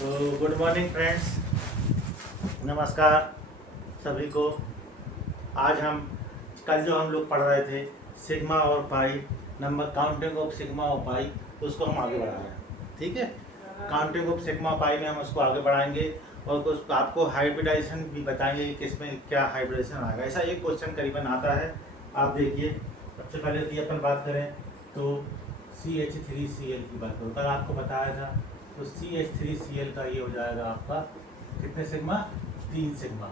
तो good morning friends, नमस्कार सभी को। आज हम कल जो हम लोग पढ़ रहे थे सिग्मा और पाई, नंबर काउंटिंग ऑफ सिग्मा और पाई, तो उसको हम आगे बढ़ा रहे हैं। ठीक है, काउंटिंग ऑफ सिग्मा पाई में हम उसको आगे बढ़ाएंगे और कुछ आपको हाइब्रिडाइजेशन भी बताएंगे कि किसमें क्या हाइब्रिडाइजेशन आएगा। ऐसा एक क्वेश्चन करीबन आता है। आप देखिए, सबसे पहले तो अपन बात करें तो CH3Cl की बात करो। कल आपको बताया था तो CH3Cl का ये हो जाएगा आपका कितने सिग्मा, 3 सिग्मा,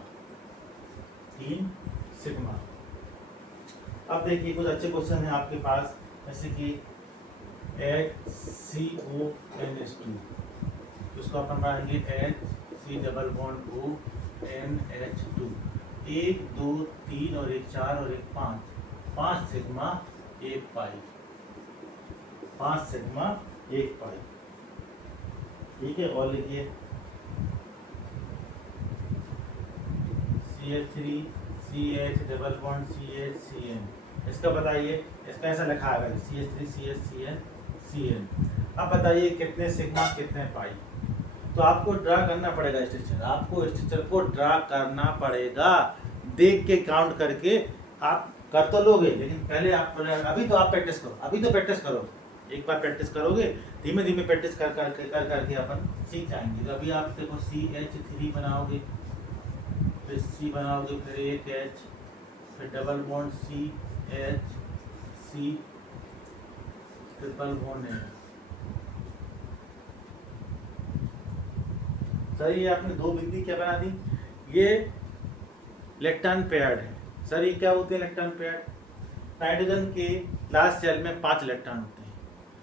3 सिग्मा। अब देखिए कुछ अच्छे क्वेश्चन हैं आपके पास, जैसे कि HCONH2, उसको अपन बनाएंगे HC≡ONH2, 1 2 3 और 1 4 और 1 5, 5 सिग्मा 1 पाई, 5 सिग्मा 1 पाई। ठीक है, और लिखिए CH3 CH double bond CH CN। इसका बताइए, इसका ऐसा लिखा है CH3 CH CN। अब बताइए कितने सिग्मा कितने पाई। तो आपको ड्रा करना पड़ेगा स्ट्रक्चर, आपको स्ट्रक्चर को ड्रा करना पड़ेगा, देख के काउंट करके। आप कर तो लोगे, लेकिन पहले आप अभी तो आप प्रैक्टिस करो, अभी तो प्रैक्टिस करो। एक बार प्रैक्टिस करोगे, धीमे धीमे प्रैक्टिस कर करके अपन सीख जाएंगे। तो अभी आप देखो CH3 बनाओगे, फिर C बनाओगे, फिर एक H, फिर double bond CH, C triple bond है। सर ये आपने दो बिंदी क्या बना दी, ये इलेक्ट्रॉन पेयर्ड है। सर ये क्या होते हैं इलेक्ट्रॉन पेयर्ड? नाइट्रोजन के लास्ट शेल में 5 इलेक्ट्रॉन होते हैं।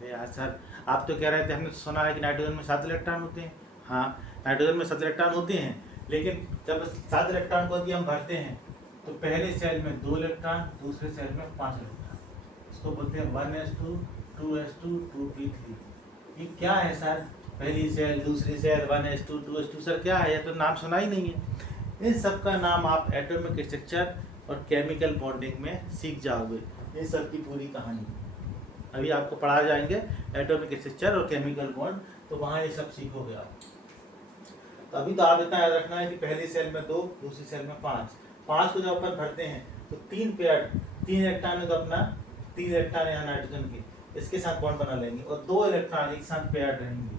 यार सर आप तो कह रहे थे, हमने सुना है कि नाइट्रोजन में 7 इलेक्ट्रॉन होते हैं। हाँ, नाइट्रोजन में 7 इलेक्ट्रॉन होते हैं, लेकिन जब 7 इलेक्ट्रॉन को यदि हम भरते हैं तो पहले सेल में 2 इलेक्ट्रॉन, दूसरे सेल में 5 इलेक्ट्रॉन। इसको बोलते हैं 1s2 2s2 2p3। ये क्या है सर? पहली सेल, दूसरी सेल, 1s2 2s2, सर क्या है? ये तो नाम सुना ही नहीं है। इन सब का नाम आप एटॉमिक स्ट्रक्चर और केमिकल बॉन्डिंग में सीख जाओगे। इन सब की पूरी कहानी अभी आपको पढ़ा जाएंगे, एटॉमिक स्ट्रक्चर और केमिकल बॉन्ड, तो वहाँ ये सब सीखोगे आप। तो अभी तो आप इतना याद रखना है कि पहली सेल में 2, दूसरी सेल में 5। 5 को जब अपन भरते हैं तो 3 पेयर, 3 इलेक्ट्रॉन में तो अपना 3 इलेक्ट्रॉन यहाँ नाइट्रोजन के, इसके साथ बॉन्ड बना लेंगे और 2 इलेक्ट्रॉन एक साथ पेयर रहेंगे।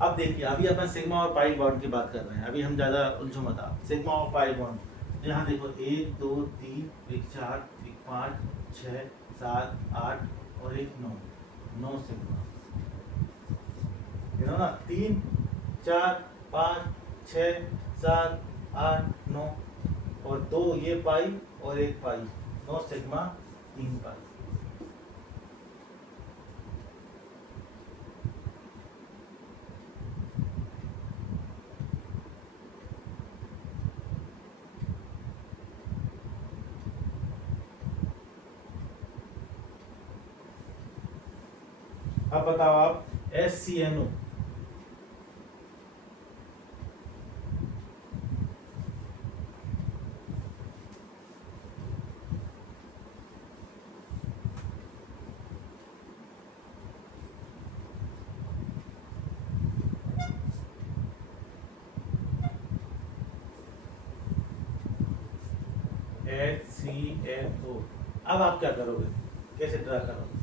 अब देखिए, अभी अपन सिग्मा और पाई बॉन्ड की बात कर रहे हैं, अभी हम ज़्यादा उलझो मत आप। सिग्मा और पाई बॉन्ड यहाँ देखो 1 2 3 1 4 1 5 6 7 8 और 1 9, 9 सिग्मा। ना 3 4 5 6 7 8 9 और 2 ये पाई और 1 पाई, 9 सिग्मा 3 पाई। अब बताओ आप SCNO, HCNO। अब आप क्या करोगे, कैसे ड्रा करोगे?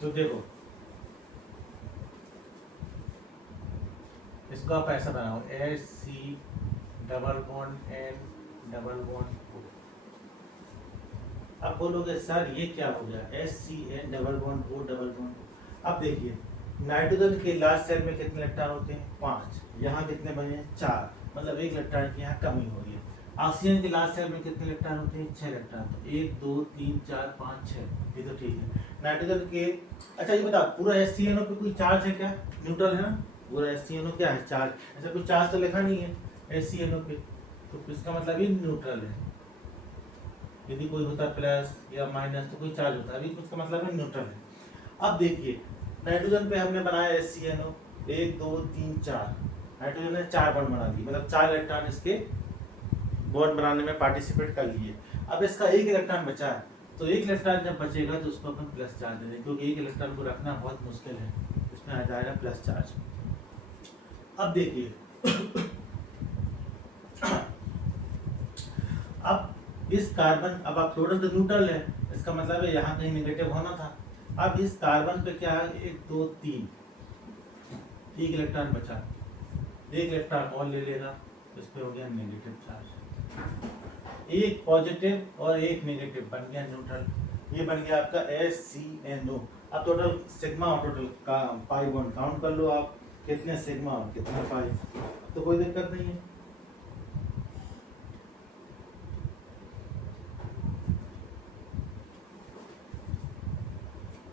तो देखो, इसको आप ऐसा बनाओ HC double bond N double bond O। अब बोलोगे सर ये क्या हो गया, HCN double bond O double bond O। अब देखिए, नाइट्रोजन के लास्ट सेल में कितने इलेक्ट्रॉन होते हैं? 5। यहाँ कितने बने? 4, मतलब 1 इलेक्ट्रॉन की यहाँ कमी हो रही है। ऑक्सीजन के लास्ट सेल में कितने इलेक्ट्रॉन होते हैं? 6 इलेक्ट्रॉन। तो 1 2 3 4 5 6, ये तो ठीक है। नाइट्रोजन के, अच्छा ये बताओ पूरा HCNO पे कोई चार्ज है क्या? न्यूट्रल है ना पूरा HCNO, क्या है? चार्ज। ऐसा कोई चार्ज तो लिखा नहीं है HCNO पे, तो इसका मतलब ये न्यूट्रल है। यदि कोई होता प्लस या माइनस तो कोई चार्ज होता है, अभी उसका मतलब है न्यूट्रल है। अब देखिए, नाइट्रोजन पे हमने बनाया HCNO 1 2 3 4, नाइट्रोजन ने 4 बॉन्ड बना दिए, मतलब 4 इलेक्ट्रॉन इसके बॉन्ड बनाने में पार्टिसिपेट कर लिए। अब इसका 1 इलेक्ट्रॉन बचा है, तो एक इलेक्ट्रॉन जब बचेगा तो उसको अपन प्लस चार्ज दे दें, क्योंकि एक इलेक्ट्रॉन को रखना बहुत मुश्किल है, इसमें आ जाएगा प्लस चार्ज। अब देखिए अब इस कार्बन, अब आप टोटल तो न्यूट्रल है, इसका मतलब है यहाँ कहीं नेगेटिव होना था। अब इस कार्बन पे क्या है, 1 2 3, एक इलेक्ट्रॉन बचा, एक इलेक्ट्रॉन और ले लेगा, इस पे हो गया नेगेटिव चार्ज, एक पॉजिटिव और एक नेगेटिव, बन गया न्यूट्रल। ये बन गया आपका SCNO। अब टोटल सिग्मा और टोटल का पाई बॉन्ड काउंट कर लो आप, कितने सिग्मा और कितना पाई, तो कोई दिक्कत नहीं है।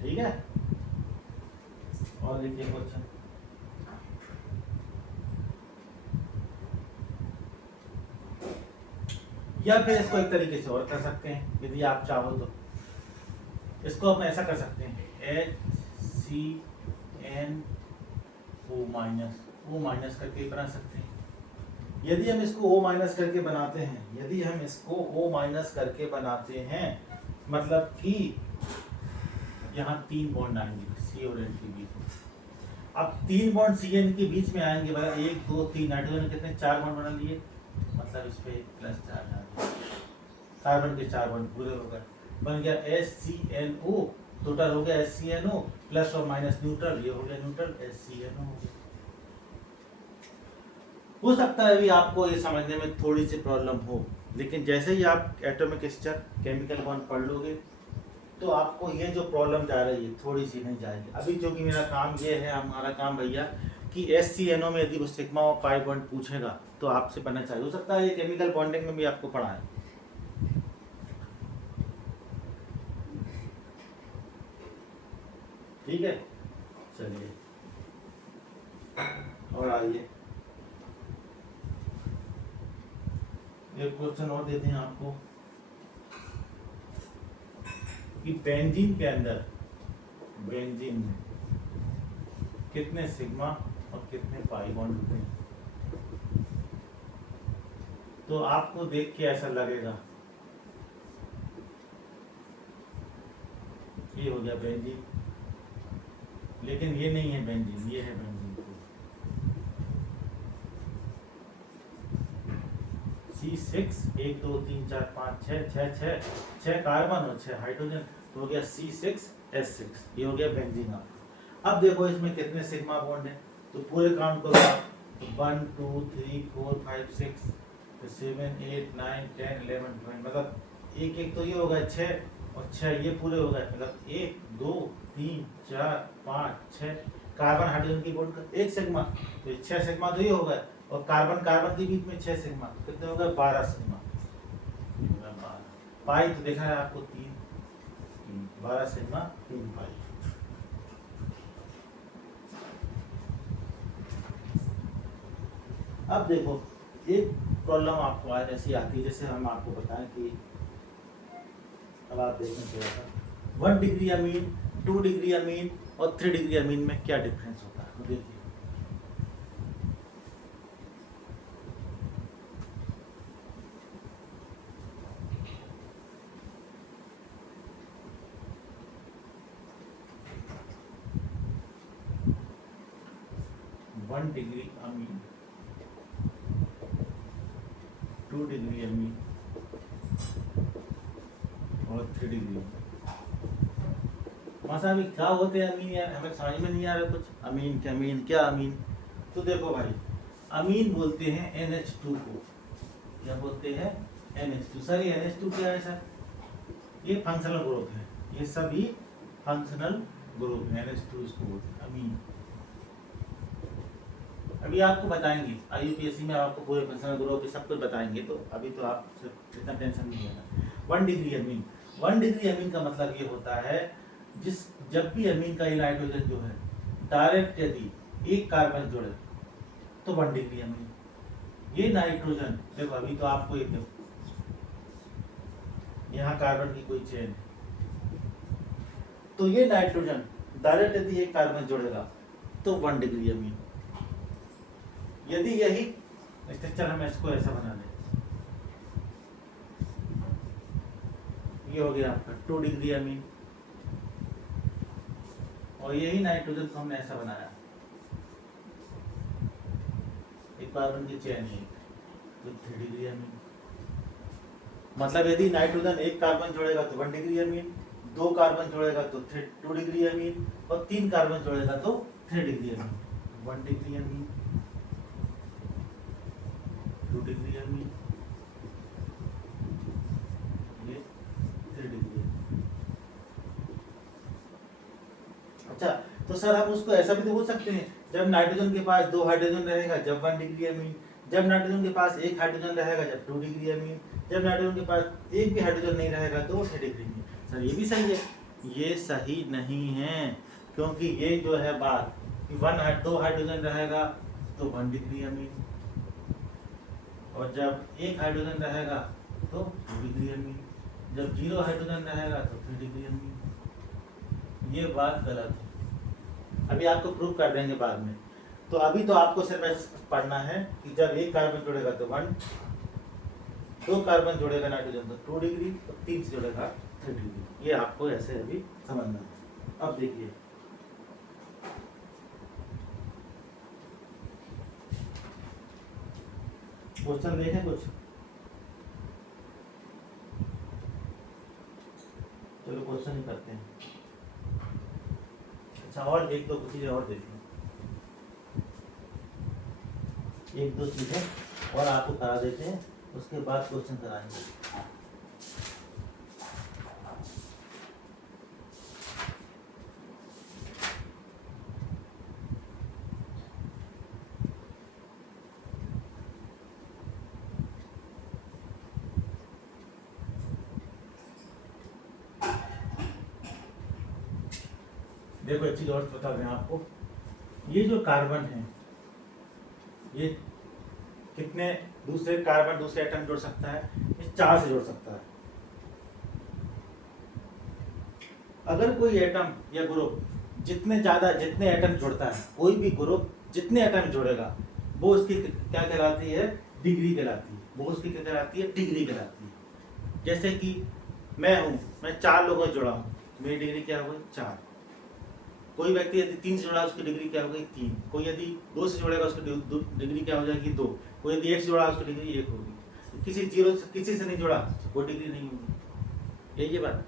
ठीक है, और देखिए क्वेश्चन, या फिर इसको एक तरीके से और कर सकते हैं, यदि आप चाहो तो इसको हम ऐसा कर सकते हैं, HCNO माइनस, O माइनस करके बना सकते हैं। यदि हम इसको O माइनस करके बनाते हैं, यदि हम इसको O माइनस करके बनाते हैं, मतलब कि यहाँ 3 बॉन्ड आएंगे C और N के बीच में। अब 3 बॉन्ड C N के बीच में आएंगे, 1 2 3, नाइट्रोजन कितने 4 बॉन्ड बना लिए, मतलब इस पे प्लस चार्ज आ गया, कार्बन के 4 बॉन्ड पूरे हो गए, बन गया SCNO, टोटल हो गया SCNO प्लस और माइनस न्यूट्रल, ये हो गया न्यूट्रल, SCNO हो गया। हो सकता है अभी आपको ये समझने में थोड़ी सी प्रॉब्लम हो, लेकिन जैसे ही आप एटॉमिक स्ट्रक्चर केमिकल बॉन्ड पढ़ लोगे तो आपको ये जो प्रॉब्लम जा रही है थोड़ी सी नहीं जाएगी। अभी जो कि मेरा काम ये है, हमारा काम भैया कि SCNO में यदि वो सिग्मा और पाई बॉन्ड पूछेगा तो आपसे बनना चाहिए। हो सकता है ये केमिकल बॉन्डिंग में भी आपको पढ़ाएं। ठीक है, चलिए और आइए एक क्वेश्चन और देते हैं आपको कि बेंजीन के अंदर, बेंजीन में कितने सिग्मा और कितने पाई बॉन्ड होते हैं। तो आपको देख के ऐसा लगेगा ये हो गया बेंजीन, लेकिन ये नहीं है बेंजीन, ये है बेंजीन। C6 1 2 3 4 5 6 कार्बन और 6 हाइड्रोजन, तो हो गया C6H6, ये हो गया बेंजीन। अब देखो इसमें कितने सिग्मा बॉन्ड है, तो पूरे काउंट करो आप, तो 1 2 3 4 5 6 7 8 9 10 11 12, मतलब एक एक तो ये हो गया 6 और 6 ये पूरे हो गए, मतलब 1 2 3 4 5 6 कार्बन हाइड्रोजन की बॉन्ड का 1 सिग्मा, तो 6 सिग्मा तो ये हो गए, और कार्बन कार्बन के बीच में 6 सिग्मा, कितने हो गए 12 सिग्मा। पाई तो देखा है आपको 3 12 सिग्मा 3 पाई। अब देखो एक प्रॉब्लम आपको आज ऐसी आती है, जैसे हम आपको बताएं कि अब आप देखना चाहिए 1 डिग्री अमीन, 2 डिग्री अमीन और 3 डिग्री अमीन में क्या डिफरेंस होता है। देखिए 1 डिग्री अमीन, 2 डिग्री अमीन और 3 डिग्री। मसा भी क्या होते हैं अमीन, यार हमें समझ में नहीं आ रहा कुछ, अमीन क्या अमीन, क्या अमीन। तो देखो भाई, अमीन बोलते हैं NH2 को, क्या बोलते हैं NH2। सर ये NH2 क्या है सर, ये फंक्शनल ग्रुप है, ये सभी फंक्शनल ग्रुप है, NH2 इसको बोलते हैं अमीन। अभी आपको बताएंगे IUPAC में, आपको पूरे फंक्शनल ग्रुप सब कुछ बताएंगे, तो अभी तो आप इतना टेंशन नहीं लेना। 1 डिग्री अमीन, 1 डिग्री अमीन का मतलब ये होता है जब भी अमीन का नाइट्रोजन जो है डायरेक्ट यदि एक कार्बन जुड़े तो 1 डिग्री अमीन। ये नाइट्रोजन देखो, अभी तो आपको एक देखो यहाँ कार्बन की कोई चेन है, तो ये नाइट्रोजन डायरेक्ट यदि एक कार्बन जुड़ेगा तो 1 डिग्री अमीन। यदि यही स्ट्रक्चर हम इसको ऐसा बना दें, ये हो गया आपका 2 डिग्री अमीन, और यही नाइट्रोजन को हमने ऐसा बनाया, एक कार्बन की चेन है तो 3 डिग्री अमीन। मतलब यदि नाइट्रोजन एक कार्बन जोड़ेगा तो 1 डिग्री अमीन, 2 कार्बन जोड़ेगा तो 2 डिग्री अमीन, और 3 कार्बन जोड़ेगा तो 3 degree amine. 1 degree amine, 2 degree amine, ये 3 डिग्री अमीन। अच्छा, तो सर हम उसको ऐसा भी तो बोल सकते हैं, जब नाइट्रोजन के पास 2 हाइड्रोजन रहेगा जब 1 डिग्री अमीन, जब नाइट्रोजन के पास 1 हाइड्रोजन रहेगा जब 2 डिग्री अमीन, जब नाइट्रोजन के पास एक भी हाइड्रोजन नहीं रहेगा तो 3 डिग्री अमीन। सर ये भी सही है? ये सही नहीं है, क्योंकि ये जो है बात कि 2 हाइड्रोजन रहेगा तो 1 डिग्री अमीन, और जब 1 हाइड्रोजन रहेगा तो 2 डिग्री अमीन, जब 0 हाइड्रोजन रहेगा तो 3 डिग्री अमीन। ये बात गलत है, अभी आपको प्रूव कर देंगे बाद में। तो अभी तो आपको सिर्फ पढ़ना है कि जब 1 कार्बन जोड़ेगा तो 1, 2 कार्बन जोड़ेगा नाइट्रोजन तो 2 डिग्री, और 3 से जोड़ेगा 3 डिग्री। ये आपको ऐसे अभी समझना है। अब देखिए, क्वेश्चन देखें कुछ, चलो क्वेश्चन ही करते हैं। अच्छा, और एक दो चीजें और देखिए, एक दो चीजें और आपको करा देते हैं, उसके बाद क्वेश्चन कराएंगे। देखो एक चीज और बता दें आपको, ये जो कार्बन है ये कितने दूसरे कार्बन दूसरे एटम जोड़ सकता है? ये 4 से जोड़ सकता है। अगर कोई एटम या ग्रुप जितने एटम जोड़ता है, कोई भी ग्रुप जितने एटम जोड़ेगा वो उसकी क्या कहलाती है? डिग्री कहलाती है। वो उसकी क्या कहलाती है? डिग्री कहलाती है। जैसे कि मैं 4 लोगों से जुड़ा हूँ, मेरी डिग्री क्या हो गई? 4। कोई व्यक्ति यदि 3 से जुड़ा उसकी डिग्री क्या हो गई? 3। कोई यदि 2 से जुड़ेगा उसकी डिग्री क्या हो जाएगी? 2। कोई यदि 1 से जुड़ा उसकी डिग्री 1 होगी। किसी से नहीं जुड़ा कोई डिग्री नहीं होगी। यही बात।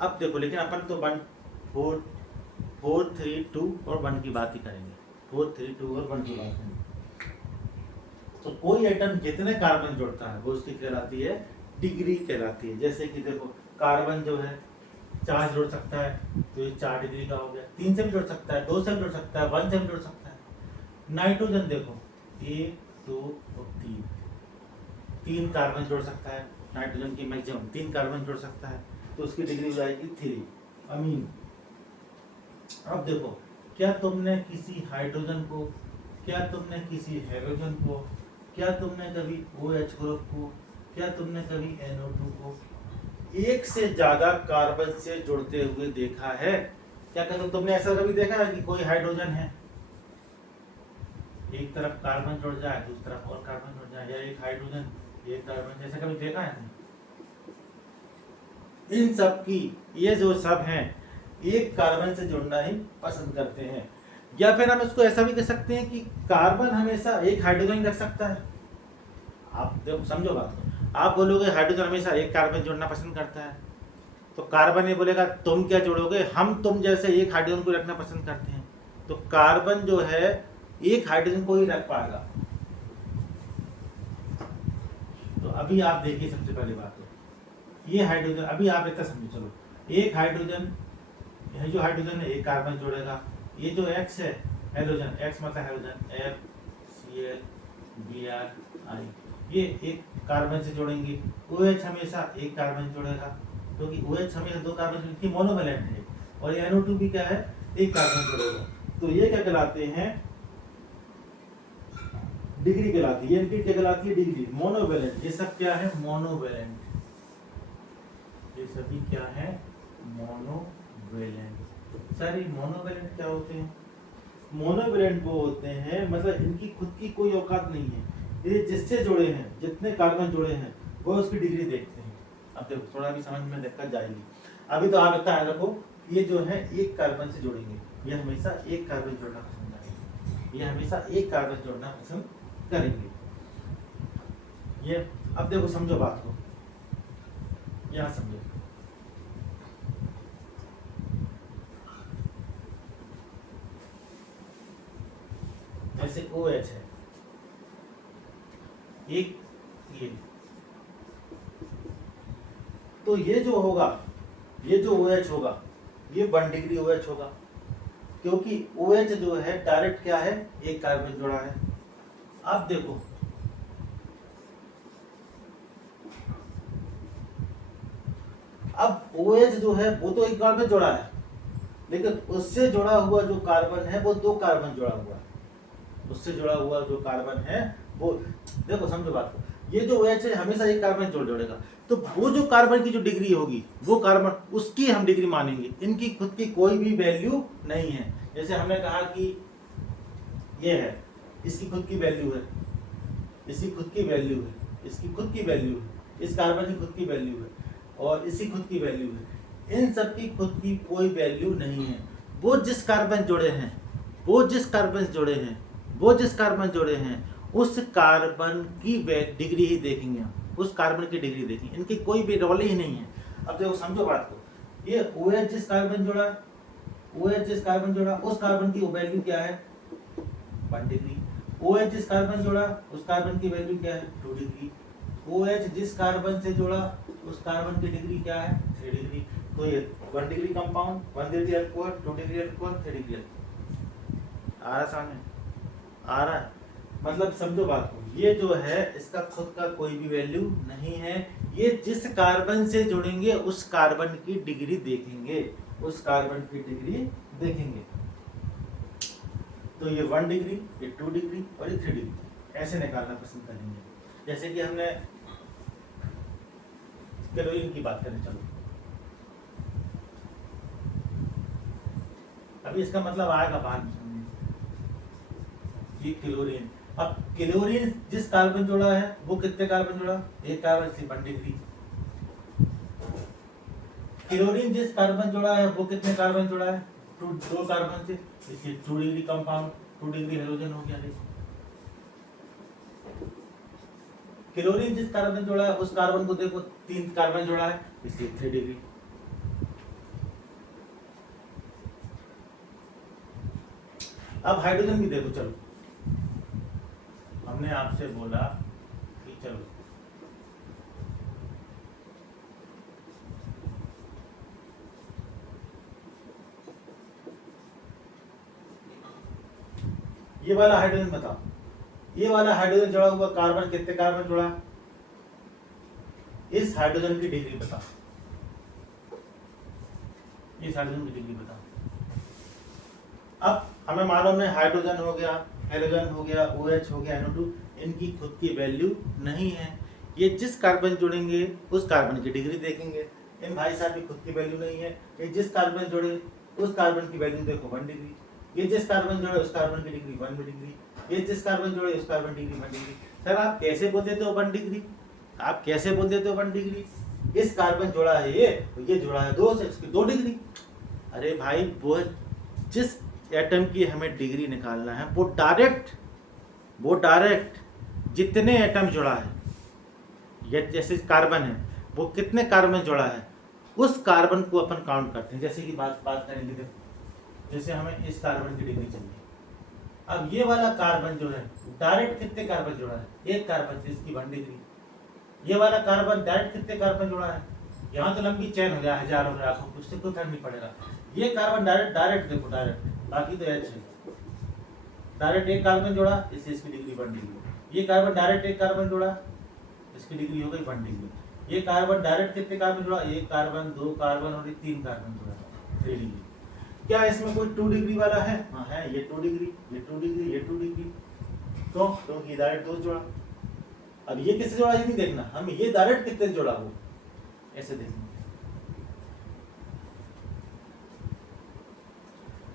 अब देखो, लेकिन अपन तो 1 4 4 3 2 और 1 की बात ही करेंगे। 4 3 2 और 1 की बात करेंगे। तो कोई एटम जितने कार्बन जोड़ता है वो उसकी कहलाती है डिग्री कहलाती है। जैसे कि देखो, कार्बन जो है 4 जोड़ सकता है तो ये 4 डिग्री का हो गया। 3 से भी जोड़ सकता है, 2 से भी जोड़ सकता है, 1 से भी जोड़ सकता है। नाइट्रोजन देखो 1 2 और 3 कार्बन जोड़ सकता है। नाइट्रोजन की मैक्सिमम 3 कार्बन जोड़ सकता है, तो उसकी डिग्री हो जाएगी 3 अमीन। अब देखो, क्या तुमने किसी हाइड्रोजन को, क्या तुमने किसी हैलोजन को, क्या तुमने कभी OH ग्रुप को, क्या तुमने कभी NO2 को एक से ज्यादा कार्बन से जुड़ते हुए देखा है? क्या कहते तुमने ऐसा कभी देखा है कि कोई हाइड्रोजन है, एक तरफ कार्बन जुड़ जाए, दूसरी तरफ और कार्बन जुड़ जाए, या एक हाइड्रोजन एक कार्बन, जैसा कभी देखा है? इन सब की, ये जो सब हैं एक कार्बन से जुड़ना ही पसंद करते हैं। या फिर हम इसको ऐसा भी कह सकते हैं कि कार्बन हमेशा एक हाइड्रोजन रख सकता है। आप देखो, समझो बात को। आप बोलोगे हाइड्रोजन हमेशा एक कार्बन जोड़ना पसंद करता है, तो कार्बन ये बोलेगा तुम क्या जोड़ोगे? हम तुम जैसे एक हाइड्रोजन को रखना पसंद करते हैं। तो कार्बन जो है एक हाइड्रोजन को ही रख पाएगा। तो अभी आप देखिए, सबसे पहली बात तो ये हाइड्रोजन, अभी आप इतना समझो, चलो एक हाइड्रोजन, यह जो हाइड्रोजन है एक कार्बन जोड़ेगा। ये जो X है हेलोजन, X मतलब हेलोजन, FCl Br ये एक कार्बन से जोड़ेंगे। OH हमेशा एक कार्बन जोड़ेगा, क्योंकि OH हमेशा 2 कार्बन की मोनोवैलेंट है, और NO2 भी क्या है? एक कार्बन जोड़ेगा। तो ये क्या कहलाते हैं? डिग्री कहलाती है। ये क्या कहलाती है? डिग्री। मोनोवैलेंट, ये सब क्या है? मोनोवैलेंट। ये सभी क्या है? मोनोवैलेंट। सर ये मोनोवैलेंट क्या होते हैं? मोनोवैलेंट वो होते हैं, मतलब इनकी खुद की कोई औकात नहीं है। ये जिससे जुड़े हैं, जितने कार्बन जुड़े हैं वो उसकी डिग्री देखते हैं। अब देखो थोड़ा भी समझ में दिक्कत जाएगी। अभी तो आप इतना याद रखो, ये जो है एक कार्बन से जोड़ेंगे, ये हमेशा एक कार्बन जोड़ना पसंद करेंगे, ये हमेशा एक कार्बन जोड़ना पसंद करेंगे। ये अब देखो समझो बात को, यहाँ समझो। जैसे OH है, एक ये, तो ये जो होगा, ये जो OH होगा, ये 1 डिग्री OH होगा, क्योंकि OH जो है डायरेक्ट क्या है, एक कार्बन जोड़ा है। अब देखो अब OH जो है वो तो एक कार्बन जोड़ा है, लेकिन उससे जुड़ा हुआ जो कार्बन है वो 2 कार्बन जुड़ा हुआ है। उससे जुड़ा हुआ जो कार्बन है वो, देखो समझो बात को, ये जो OH है हमेशा एक कार्बन जोड़ेगा, तो वो जो कार्बन की जो डिग्री होगी वो कार्बन उसकी हम डिग्री मानेंगे, इनकी खुद की कोई भी वैल्यू नहीं है। जैसे हमने कहा कि ये है, इसकी खुद की वैल्यू है, इसकी खुद की वैल्यू है, इसकी खुद की वैल्यू है, इस कार्बन की खुद की वैल्यू है, और इसकी खुद की वैल्यू है। इन सब की खुद की कोई वैल्यू नहीं है। वो जिस कार्बन जोड़े हैं, वो जिस कार्बन जोड़े हैं, वो जिस कार्बन जोड़े हैं, उस कार्बन की डिग्री ही देखेंगे, उस कार्बन की डिग्री देखेंगे, इनकी कोई भी रोल ही नहीं है। अब देखो समझो बात को, ये OH जिस कार्बन जोड़ा, OH जिस कार्बन जोड़ा, उस कार्बन की वैल्यू क्या है, 1 डिग्री। OH जिस कार्बन जोड़ा, उस कार्बन की वैल्यू क्या है, 2 डिग्री। OH जिस कार्बन से जोड़ा, उस कार्बन की डिग्री क्या है, 3 डिग्री। तो ये 1 degree compound, 1 degree alcohol, 2 degree alcohol, 3 degree alcohol. आ रहा सामने, आ रहा है। मतलब समझो बात को, ये जो है इसका खुद का कोई भी वैल्यू नहीं है। ये जिस कार्बन से जुड़ेंगे उस कार्बन की डिग्री देखेंगे, उस कार्बन की डिग्री देखेंगे। तो ये 1 डिग्री, ये 2 डिग्री और ये 3 डिग्री ऐसे निकालना पसंद करेंगे। जैसे कि हमने क्लोरीन की बात करें, चलो अभी इसका मतलब आएगा बाद में, ये क्लोरीन। अब क्लोरीन जिस कार्बन जोड़ा है वो कितने कार्बन जोड़ा, एक कार्बन से 1 डिग्री। क्लोरीन जिस कार्बन जोड़ा है वो कितने कार्बन जोड़ा है, 2 कार्बन से, इसलिए 2 डिग्री कंपाउंड, 2 डिग्री हेलोजन हो गया। देखो क्लोरीन जिस कार्बन जोड़ा है उस कार्बन को देखो 3 कार्बन जोड़ा है, इसलिए 3 डिग्री। अब हाइड्रोजन भी देखो, चलो हमने आपसे बोला कि चलो ये वाला हाइड्रोजन बताओ, ये वाला हाइड्रोजन जोड़ा हुआ कार्बन कितने कार्बन जोड़ा, इस हाइड्रोजन की डिग्री बताओ, इस हाइड्रोजन की डिग्री बताओ। अब हमें मालूम है हाइड्रोजन हो गया, हेलोजन हो गया, OH हो गया, NO2, इनकी खुद की वैल्यू नहीं है। ये जिस कार्बन जोड़ेंगे उस कार्बन की डिग्री देखेंगे, इन भाई साहब की खुद की वैल्यू नहीं है। ये जिस कार्बन जोड़े उस कार्बन की वैल्यू देखो 1 डिग्री, ये जिस कार्बन जोड़े उस कार्बन की डिग्री 1 डिग्री, ये जिस कार्बन जोड़े उस कार्बन डिग्री 1 डिग्री। सर आप कैसे बोल देते हो 1 डिग्री, आप कैसे बोल देते हो 1 डिग्री, इस कार्बन जोड़ा है ये जोड़ा है 2 से, इसकी 2 डिग्री। अरे भाई वो जिस एटम की हमें डिग्री निकालना है वो डायरेक्ट जितने एटम जुड़ा है, ये जैसे कार्बन है वो कितने कार्बन जुड़ा है उस कार्बन को अपन काउंट करते हैं। जैसे कि बात करेंगे, देखो जैसे हमें इस कार्बन की डिग्री चाहिए। अब ये वाला कार्बन जो है डायरेक्ट कितने कार्बन जुड़ा है, एक कार्बन से, इसकी 1 डिग्री। ये वाला कार्बन डायरेक्ट कितने कार्बन जुड़ा है, यहाँ तो लंबी चेन हो गया, हजारों लाखों, उससे कोई फर्क नहीं पड़ेगा। ये कार्बन डायरेक्ट देखो, डायरेक्ट, बाकी तो H है, डायरेक्ट एक कार्बन जोड़ा, इससे इसकी डिग्री 1 डिग्री। ये कार्बन डायरेक्ट एक कार्बन जोड़ा, इसकी डिग्री हो गई 1 डिग्री। ये कार्बन डायरेक्ट कितने कार्बन जोड़ा, एक कार्बन, 2 कार्बन और 3 कार्बन जोड़ा, 3 डिग्री। क्या इसमें कोई 2 डिग्री वाला है, हाँ है, ये 2 डिग्री, ये 2 डिग्री, ये 2 डिग्री। तो ये डायरेक्ट 2 जोड़ा। अब ये किससे जोड़ा ये नहीं देखना, हम ये डायरेक्ट कितने जोड़ा हो ऐसे देखेंगे।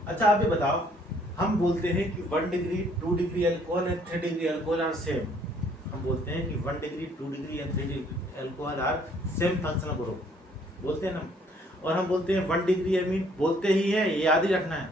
अच्छा आप ये बताओ, हम बोलते हैं कि 1 degree, 2 degree alcohol and 3 degree alcohol are same. हम बोलते हैं कि 1 degree, 2 degree and 3 degree alcohol are same functional group बोलते हैं ना। और हम बोलते हैं 1 डिग्री एमीन, बोलते ही है, ये याद ही रखना है।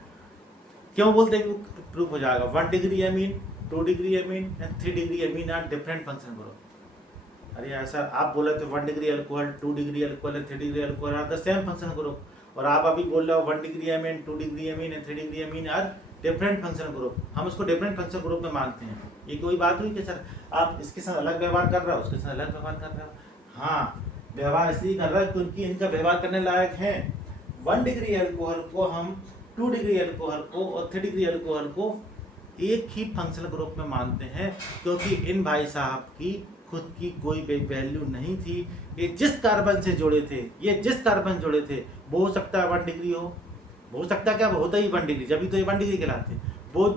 क्यों बोलते हैं? प्रूफ हो जाएगा। 1 degree amine, 2 degree amine and 3 degree amine are different functional group. अरे यार सर, आप बोले थे 1 degree alcohol, 2 degree alcohol and 3 degree alcohol are the same functional group, और आप अभी बोल रहे हो 1 degree amine, 2 degree amine and 3 degree amine are different functional group. हम उसको डिफरेंट फंक्शनल ग्रुप में मानते हैं। ये कोई बात हुई कि सर आप इसके साथ अलग व्यवहार कर रहे हो, उसके साथ अलग व्यवहार कर रहे हो? हाँ, व्यवहार इसलिए कर रहा है क्योंकि इनका व्यवहार करने लायक है। 1 डिग्री अल्कोहल को हम 2 डिग्री अल्कोहल को और 3 डिग्री अल्कोहल को एक ही फंक्शनल ग्रुप में मानते हैं, क्योंकि इन भाई साहब की खुद की कोई वैल्यू नहीं थी। ये जिस कार्बन से जुड़े थे, ये जिस कार्बन जुड़े थे, वो हो सकता है 1 डिग्री हो सकता है, क्या होता ही 1 डिग्री, जब भी तो ये 1 डिग्री कहलाते। वो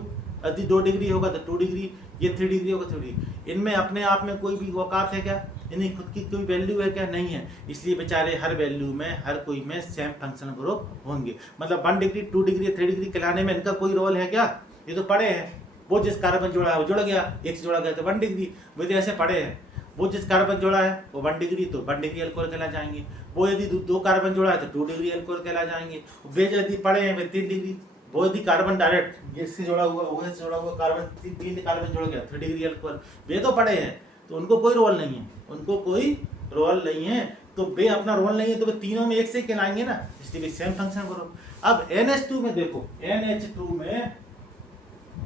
यदि 2 डिग्री होगा तो 2 डिग्री, ये 3 डिग्री होगा 3 डिग्री। इनमें अपने आप में कोई भी औकात है क्या? इन्हें खुद की कोई वैल्यू है क्या? नहीं है। इसलिए बेचारे हर वैल्यू में, हर कोई में सेम फंक्शनल ग्रुप होंगे। मतलब 1 डिग्री, 2 डिग्री, 3 डिग्री कहलाने में इनका कोई रोल है क्या? ये तो पड़े हैं। वो जिस कार्बन जोड़ा है वो जुड़ गया, एक से जोड़ा गया तो 1 डिग्री। वो तो ऐसे पड़े हैं। वो जिस कार्बन जोड़ा है वो 1 डिग्री, तो 1 डिग्री अल्कोहल कहला जाएंगे। वो यदि 2 कार्बन जोड़ा है तो 2 डिग्री अल्कोहल कहला जाएंगे। वे यदि पड़े हैं वे 3 डिग्री, वो यदि कार्बन डायरेक्ट इससे जोड़ा हुआ, वो से जोड़ा हुआ कार्बन 3 कार्बन जुड़ गया 3 डिग्री अल्कोहल। वे तो पड़े हैं, तो उनको कोई रोल नहीं है, उनको कोई रोल नहीं है। तो वे अपना रोल नहीं है तो वे तीनों में एक से कहलाएंगे ना, इसलिए सेम फंक्शन ग्रुप। अब NH2 में देखो,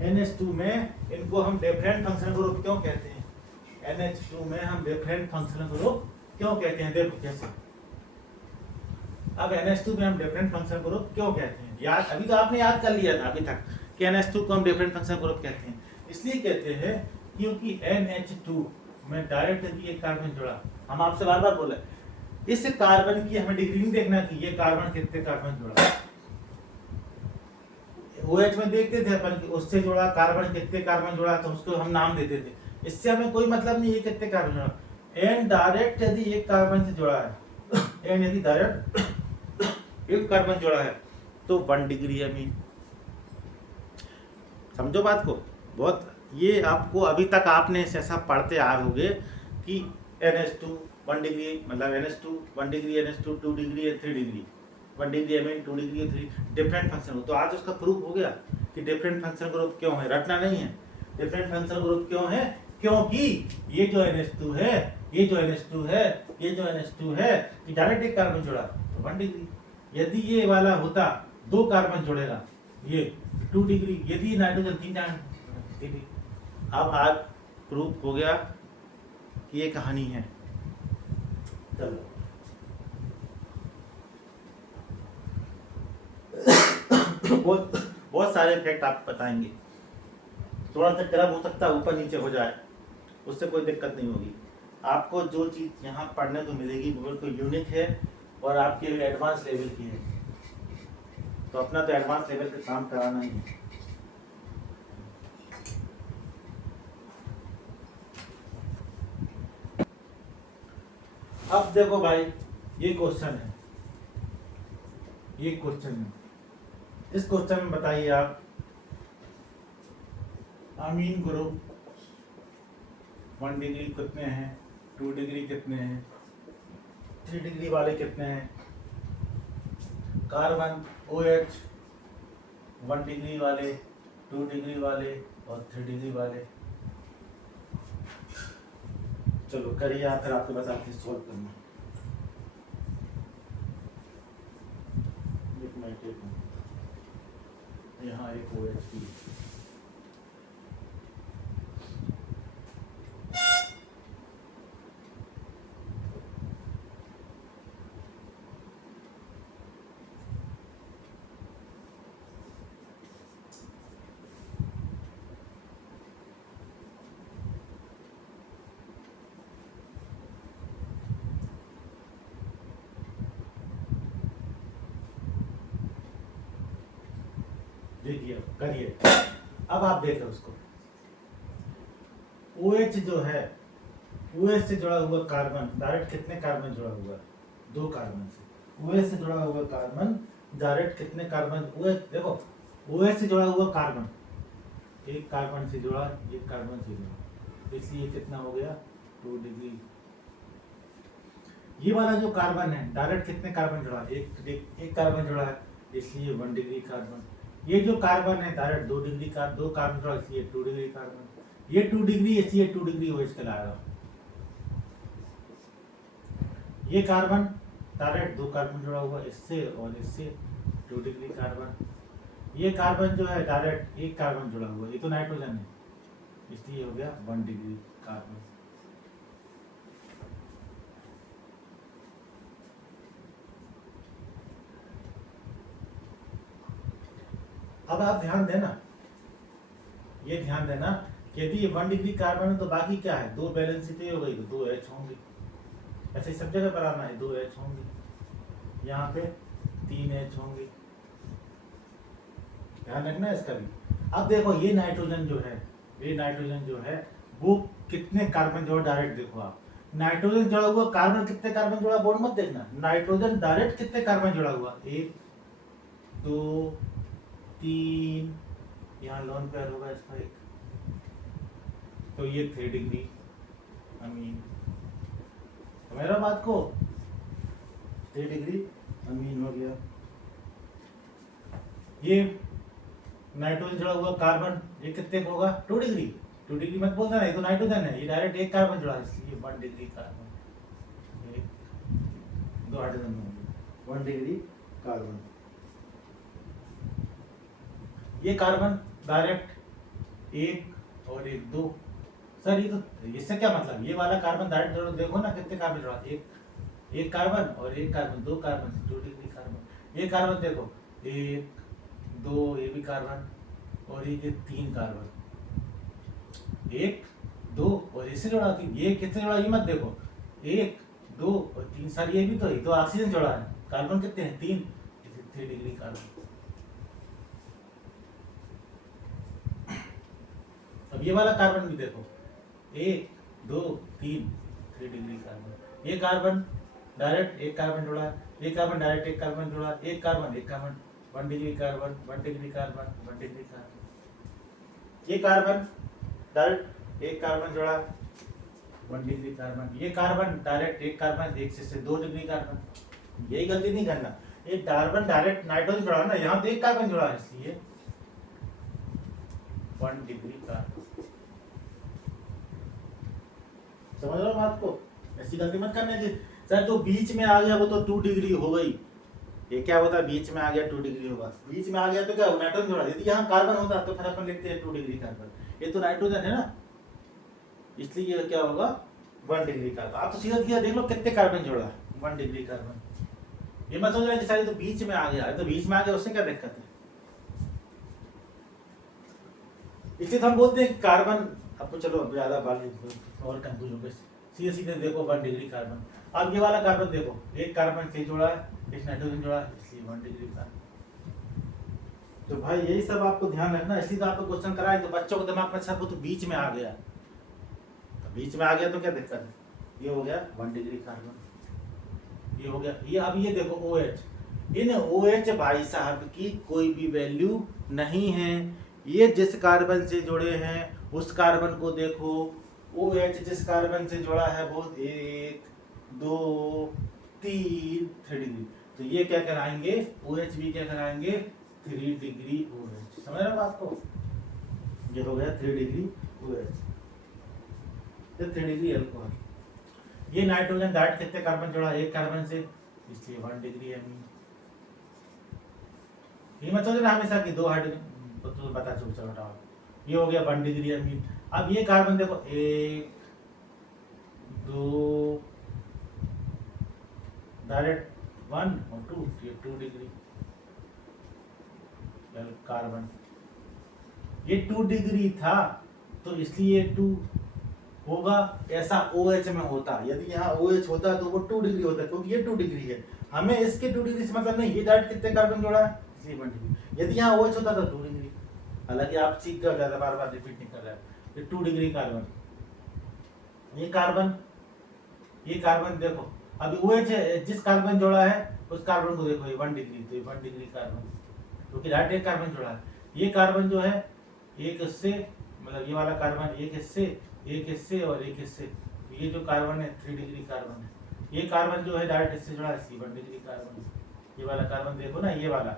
NH2 में इनको हम डिफरेंट फंक्शनल ग्रुप क्यों कहते हैं? NH2 में हम डिफरेंट फंक्शनल ग्रुप क्यों कहते हैं? देखो कैसे। अब NH2 में हम डिफरेंट फंक्शनल ग्रुप क्यों कहते हैं? याद, अभी तो आपने याद कर लिया था अभी तक कि NH2 को हम डिफरेंट फंक्शनल ग्रुप कहते हैं। इसलिए कहते हैं क्योंकि NH2 में डायरेक्ट यदि एक कार्बन जुड़ा, हम आपसे बार बार बोले, इस कार्बन की हमें डिग्री नहीं देखना कि ये कार्बन कितने कार्बन जुड़ा। OH में देखते थे अपन कि उससे जुड़ा कार्बन कितने कार्बन जुड़ा, तो उसको हम नाम देते थे। इससे हमें कोई मतलब नहीं है कितने कार्बन जुड़ा। एन डायरेक्ट यदि एक कार्बन से जुड़ा है, एन यदि डायरेक्ट एक कार्बन जुड़ा है तो 1 डिग्री एमीन। समझो बात को बहुत। ये आपको अभी तक आपने ऐसा पढ़ते आए होंगे कि NH2 1 डिग्री, मतलब NH2 1 degree, NH2 2 degree 3 degree, 1 degree amine, 2 degree 3 different function group. तो आज उसका प्रूफ हो गया कि डिफरेंट फंक्शन ग्रुप क्यों है। रटना नहीं है, डिफरेंट फंक्शन ग्रुप क्यों है? क्योंकि ये जो NH2 है, ये जो NH2 है, ये जो NH2 है, कि डायरेक्ट एक कार्बन जुड़ा तो 1 डिग्री। यदि ये वाला होता 2 कार्बन जुड़ेगा, ये 2 डिग्री, यदि नाइट्रोजन 3 डिग्री। अब आज प्रूफ हो गया कि ये कहानी है। चलो बहुत सारे इफेक्ट आप बताएंगे। थोड़ा सा गर्म हो सकता है, ऊपर नीचे हो जाए, उससे कोई दिक्कत नहीं होगी। आपको जो चीज़ यहाँ पढ़ने को मिलेगी वो बिल्कुल यूनिक है और आपके एडवांस लेवल की है। तो अपना तो एडवांस लेवल का काम कराना ही है। अब देखो भाई, ये क्वेश्चन है, ये क्वेश्चन है। इस क्वेश्चन में बताइए आप, अमीन ग्रुप 1 डिग्री कितने हैं, 2 डिग्री कितने हैं, 3 डिग्री वाले कितने हैं, कार्बन OH 1 डिग्री वाले, 2 डिग्री वाले और 3 डिग्री वाले। चलो करिए आप, फिर आपको बताते सोल्व करना। यहाँ एक OH की देखिए, करिए। अब आप देख रहे हो उसको, OH जो है, OH से जुड़ा हुआ कार्बन डायरेक्ट कितने कार्बन जुड़ा हुआ? 2 कार्बन से। OH से जुड़ा हुआ कार्बन डायरेक्ट कितने कार्बन? OH देखो, OH से जुड़ा हुआ कार्बन एक कार्बन से जुड़ा, एक कार्बन से जुड़ा, इसलिए कितना हो गया? 2 डिग्री ये वाला जो कार्बन है डायरेक्ट कितने कार्बन जुड़ा है, एक कार्बन जुड़ा है इसलिए 1 डिग्री कार्बन। ये जो कार्बन है डायरेक्ट 2 डिग्री का 2 कार्बन जुड़ा इसलिए 2 डिग्री कार्बन। ये 2 डिग्री इसलिए 2 डिग्री OH कहलाएगा। ये कार्बन डायरेक्ट 2 कार्बन जुड़ा हुआ इससे और इससे 2 डिग्री कार्बन। ये कार्बन जो है डायरेक्ट एक कार्बन जुड़ा हुआ, ये तो नाइट्रोजन है इसलिए हो गया 1 डिग्री कार्बन। अब आप ध्यान देना, ये ध्यान देना कि यदि 1 डिग्री कार्बन है तो बाकी क्या है, 2 वैलेंसी हो गई तो 2 H होंगे। ऐसे सब जगह पर आना है 2 H होंगे, यहाँ पे 3 H होंगे, ध्यान रखना है इसका भी। अब देखो ये नाइट्रोजन जो है वो कितने कार्बन जोड़ा, डायरेक्ट देखो आप नाइट्रोजन जुड़ा हुआ कार्बन कितने कार्बन जोड़ा, बोर्ड मत देखना, नाइट्रोजन डायरेक्ट कितने कार्बन जुड़ा हुआ, 1 2 3, यहाँ लोन पेयर होगा इसका 1, तो ये 3 डिग्री अमीन। मेरा बात को 3 डिग्री अमीन हो गया। ये नाइट्रोजन जुड़ा हुआ कार्बन ये कितने का होगा, 2 डिग्री। 2 डिग्री मत बोलना नहीं, तो नाइट्रोजन है, ये डायरेक्ट एक कार्बन जुड़ा है इसलिए 1 डिग्री कार्बन, 2 हाइड्रोजन होंगे 1 डिग्री कार्बन। ये कार्बन डायरेक्ट 1 और 1 2। सर ये तो इससे क्या मतलब, ये वाला कार्बन डायरेक्ट देखो ना कितने कार्बन जुड़ा, एक कार्बन और एक कार्बन, 2 कार्बन से 2 डिग्री कार्बन। ये कार्बन देखो 1 2, ये भी कार्बन और ये 3 कार्बन, 1 2 और इससे जुड़ा 3, ये कितने जुड़ा ये मत देखो, 1 2 और 3, सर ये भी तो ये तो ऑक्सीजन जुड़ा है, कार्बन कितने हैं 3, 3 डिग्री कार्बन। अब ये वाला कार्बन भी देखो 1 2 3, 3 डिग्री कार्बन। ये कार्बन डायरेक्ट एक कार्बन जुड़ा है, ये कार्बन डायरेक्ट एक कार्बन जुड़ा है, एक carbon 1 degree carbon, 1 degree carbon, 1 degree carbon. ये कार्बन डायरेक्ट एक कार्बन जुड़ा है 1 डिग्री कार्बन। ये कार्बन डायरेक्ट एक कार्बन, एक से 2 डिग्री कार्बन। यही गलती नहीं करना, ये कार्बन डायरेक्ट नाइट्रोजन जुड़ा है ना, यहाँ तो एक कार्बन जुड़ा है इसलिए 1 डिग्री कार्बन। समझ लो बात को, ऐसी गलती मत करने जी। सर जो बीच में आ गया वो तो 2 डिग्री हो गई, ये क्या होता है बीच में आ गया 2 डिग्री होगा, बीच में आ गया तो क्या नाइट्रोजन जुड़ा, यदि यहाँ कार्बन होता तो फिर अपन लिखते हैं 2 डिग्री कार्बन, ये तो नाइट्रोजन है ना इसलिए ये क्या होगा 1 डिग्री कार्बन। आप तो सीधा सीधा देख लो कितने कार्बन जुड़ा है 1 डिग्री कार्बन। ये मत सोच रहे कि सारी तो बीच में आ गया है, तो बीच में आ गया उससे क्या दिक्कत है, इसलिए तो हम बोलते हैं कार्बन। अब तो चलो अब ज्यादा बात और कंफ्यूज हो गए, सीधे सीधे देखो 1 डिग्री कार्बन। अब ये वाला कार्बन देखो, एक कार्बन से जुड़ा है, एक नाइट्रोजन जुड़ा है इसलिए 1 डिग्री कार्बन। तो भाई यही सब आपको ध्यान रखना, इसलिए तो आपको क्वेश्चन कराए तो बच्चों के दिमाग में सर वो तो बीच में आ गया, तो बीच में आ गया तो क्या दिक्कत है, ये हो गया 1 डिग्री कार्बन, ये हो गया। ये अब ये देखो OH, इन OH भाई साहब की कोई भी वैल्यू नहीं है, ये जिस कार्बन से जुड़े हैं उस कार्बन को देखो, OH जिस कार्बन से जुड़ा है वो 1 2 3 डिग्री, तो ये क्या कराएंगे OH भी क्या कराएंगे 3 डिग्री OH। समझ रहे हो बात को, ये हो गया 3 डिग्री OH, 3 डिग्री अल्कोहल। ये नाइट्रोजन डायरेक्ट कितने कार्बन जुड़ा, एक कार्बन से इसलिए 1 डिग्री अमीन। ये मत सोचना हमेशा कि 2 हाइड्रोजन तो बता चलो, ये हो गया 1 डिग्री अमीन। अब ये कार्बन देखो 1 2 डायरेक्ट 1 और 2, ये 2 डिग्री कार्बन। ये 2 डिग्री था तो इसलिए 2 होगा, ऐसा OH में होता, यदि यहाँ OH होता तो वो 2 डिग्री होता, क्योंकि ये 2 डिग्री है, हमें इसके 2 डिग्री से मतलब नहीं, ये डायरेक्ट कितने कार्बन जोड़ा है इसलिए 1 डिग्री। यदि यहाँ OH होता तो 2 डिग्री, हालांकि आप सीख कर ज्यादा बार बार रिपीट नहीं कर रहे हैं। ये 2 डिग्री कार्बन, ये कार्बन देखो, अभी OH जिस कार्बन जोड़ा है उस कार्बन को देखो, ये 1 डिग्री, तो ये 1 डिग्री कार्बन, क्योंकि डायरेक्ट एक कार्बन जोड़ा है। ये कार्बन जो है एक इससे, मतलब ये वाला कार्बन एक इससे और एक इससे, ये जो कार्बन है 3 डिग्री कार्बन है, ये कार्बन जो है डायरेक्ट इससे जुड़ा है C1 डिग्री कार्बन, ये वाला कार्बन देखो ना, ये वाला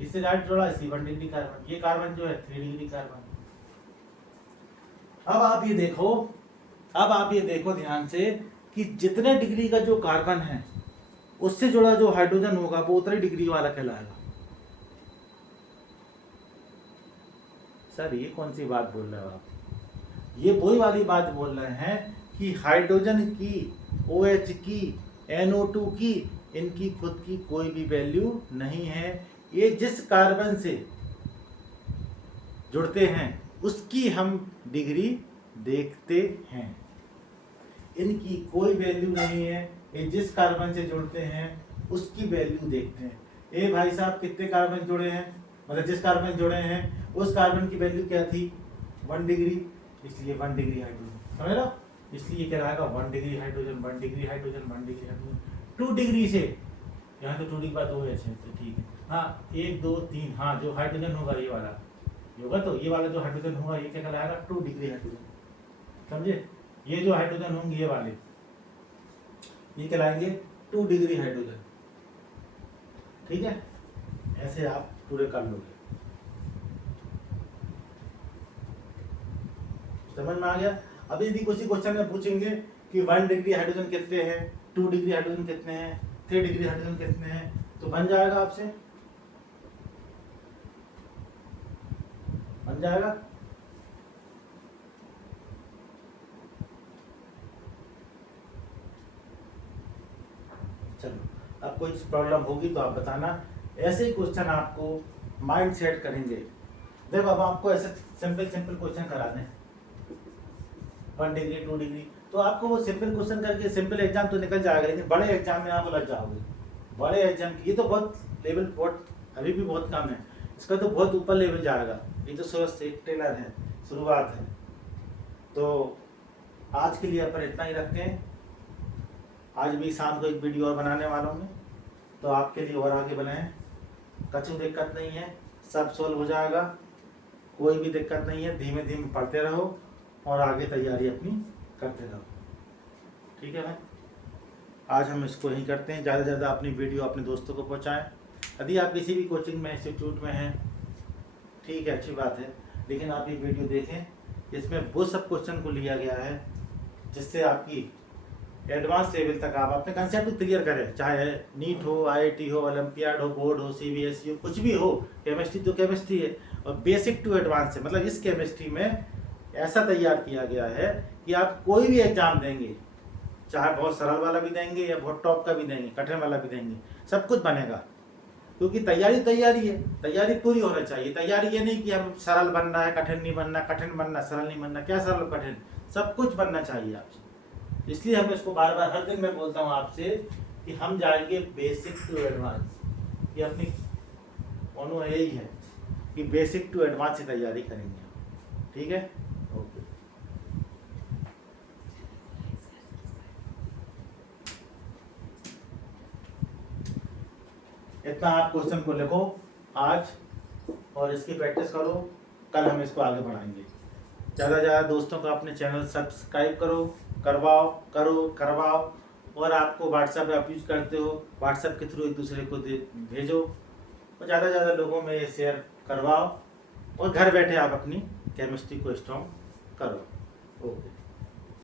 इससे डायरेक्ट जुड़ा है C1 डिग्री कार्बन, ये कार्बन जो है 3 डिग्री कार्बन। अब आप ये देखो ध्यान से कि जितने डिग्री का जो कार्बन है उससे जुड़ा जो हाइड्रोजन होगा वो उतनी डिग्री वाला कहलाएगा। सर ये कौन सी बात बोल रहे हो आप? ये वही वाली बात बोल रहे हैं कि हाइड्रोजन की, OH की, NO2 की, इनकी खुद की कोई भी वैल्यू नहीं है। ये जिस कार्बन से जुड़ते हैं उसकी हम डिग्री देखते हैं, इनकी कोई वैल्यू नहीं है। ये जिस कार्बन से जुड़ते हैं उसकी वैल्यू देखते हैं। ए भाई साहब कितने कार्बन जुड़े हैं, मतलब जिस कार्बन जुड़े हैं उस कार्बन की वैल्यू क्या थी 1 डिग्री, इसलिए 1 डिग्री हाइड्रोजन, समझ लो, इसलिए क्या रहेगा 1 degree hydrogen, 1 degree hydrogen, 1 degree hydrogen. 2 degree से यहाँ तो 2 डिग्री बाद OH है तो ठीक है। हाँ 1 2 3, हाँ जो हाइड्रोजन होगा ये वाला होगा, तो ये वाला जो हाइड्रोजन होगा ये क्या कहलाएगा 2 डिग्री हाइड्रोजन, समझे। ये जो हाइड्रोजन होंगे ये वाले ये कहलाएंगे 2 डिग्री हाइड्रोजन, ठीक है। ऐसे आप पूरे कर लोगे, समझ में आ गया। अब यदि किसी क्वेश्चन में पूछेंगे कि 1 डिग्री हाइड्रोजन कितने हैं, 2 डिग्री हाइड्रोजन कितने हैं, 3 डिग्री हाइड्रोजन कितने हैं, तो बन जाएगा आपसे, बन जाएगा। चलो अब कोई प्रॉब्लम होगी तो आप बताना। ऐसे ही क्वेश्चन आपको माइंड सेट करेंगे। देखो अब आपको ऐसे सिंपल क्वेश्चन करा दें 1 डिग्री 2 डिग्री, तो आपको वो सिंपल क्वेश्चन करके सिंपल एग्जाम तो निकल जाएगा, लेकिन बड़े एग्जाम में आप लग जाओगे। बड़े एग्जाम की ये तो बहुत लेवल, बहुत अभी भी बहुत कम है, इसका तो बहुत ऊपर लेवल जाएगा। ये तो सिर्फ एक टेलर है, शुरुआत है। तो आज के लिए अपन इतना ही रखते हैं। आज भी शाम को एक वीडियो और बनाने वाला हूँ मैं, तो आपके लिए और आगे बनाएं। कुछ दिक्कत नहीं है, सब सोल्व हो जाएगा, कोई भी दिक्कत नहीं है। धीमे धीमे पढ़ते रहो और आगे तैयारी अपनी करते रहो, ठीक है भाई। आज हम इसको यहीं करते हैं। ज़्यादा से ज़्यादा अपनी वीडियो अपने दोस्तों को पहुँचाएँ। यदि आप किसी भी कोचिंग में, इंस्टीट्यूट में हैं, ठीक है, अच्छी बात है, लेकिन आप ये वीडियो देखें, इसमें वो सब क्वेश्चन को लिया गया है जिससे आपकी एडवांस लेवल तक आप अपने कंसेप्ट क्लियर करें। चाहे नीट हो, IIT हो, ओलंपियाड हो, बोर्ड हो, CBSE हो, कुछ भी हो। केमिस्ट्री तो केमिस्ट्री है और बेसिक टू एडवांस है, मतलब इस केमिस्ट्री में ऐसा तैयार किया गया है कि आप कोई भी एग्जाम देंगे, चाहे बहुत सरल वाला भी देंगे या बहुत टॉप का भी देंगे, कठिन वाला भी देंगे, सब कुछ बनेगा। क्योंकि तैयारी है, तैयारी पूरी होना चाहिए। तैयारी ये नहीं कि हम सरल बनना है, कठिन नहीं बनना, कठिन बनना, सरल नहीं बनना। क्या सरल कठिन, सब कुछ बनना चाहिए आपसे। इसलिए हम इसको बार बार हर दिन मैं बोलता हूँ आपसे कि हम जाएंगे बेसिक टू एडवांस। ये अपनी मोनो यही है कि बेसिक टू एडवांस की तैयारी करेंगे, ठीक है। ओके, इतना आप क्वेश्चन को लिखो आज और इसकी प्रैक्टिस करो, कल हम इसको आगे बढ़ाएंगे। ज़्यादा से ज़्यादा दोस्तों को अपने चैनल सब्सक्राइब करवाओ। और आपको व्हाट्सएप आप यूज करते हो, व्हाट्सएप के थ्रू एक दूसरे को भेजो और ज़्यादा से ज़्यादा लोगों में ये शेयर करवाओ और घर बैठे आप अपनी केमिस्ट्री को स्ट्रॉन्ग करो। ओके।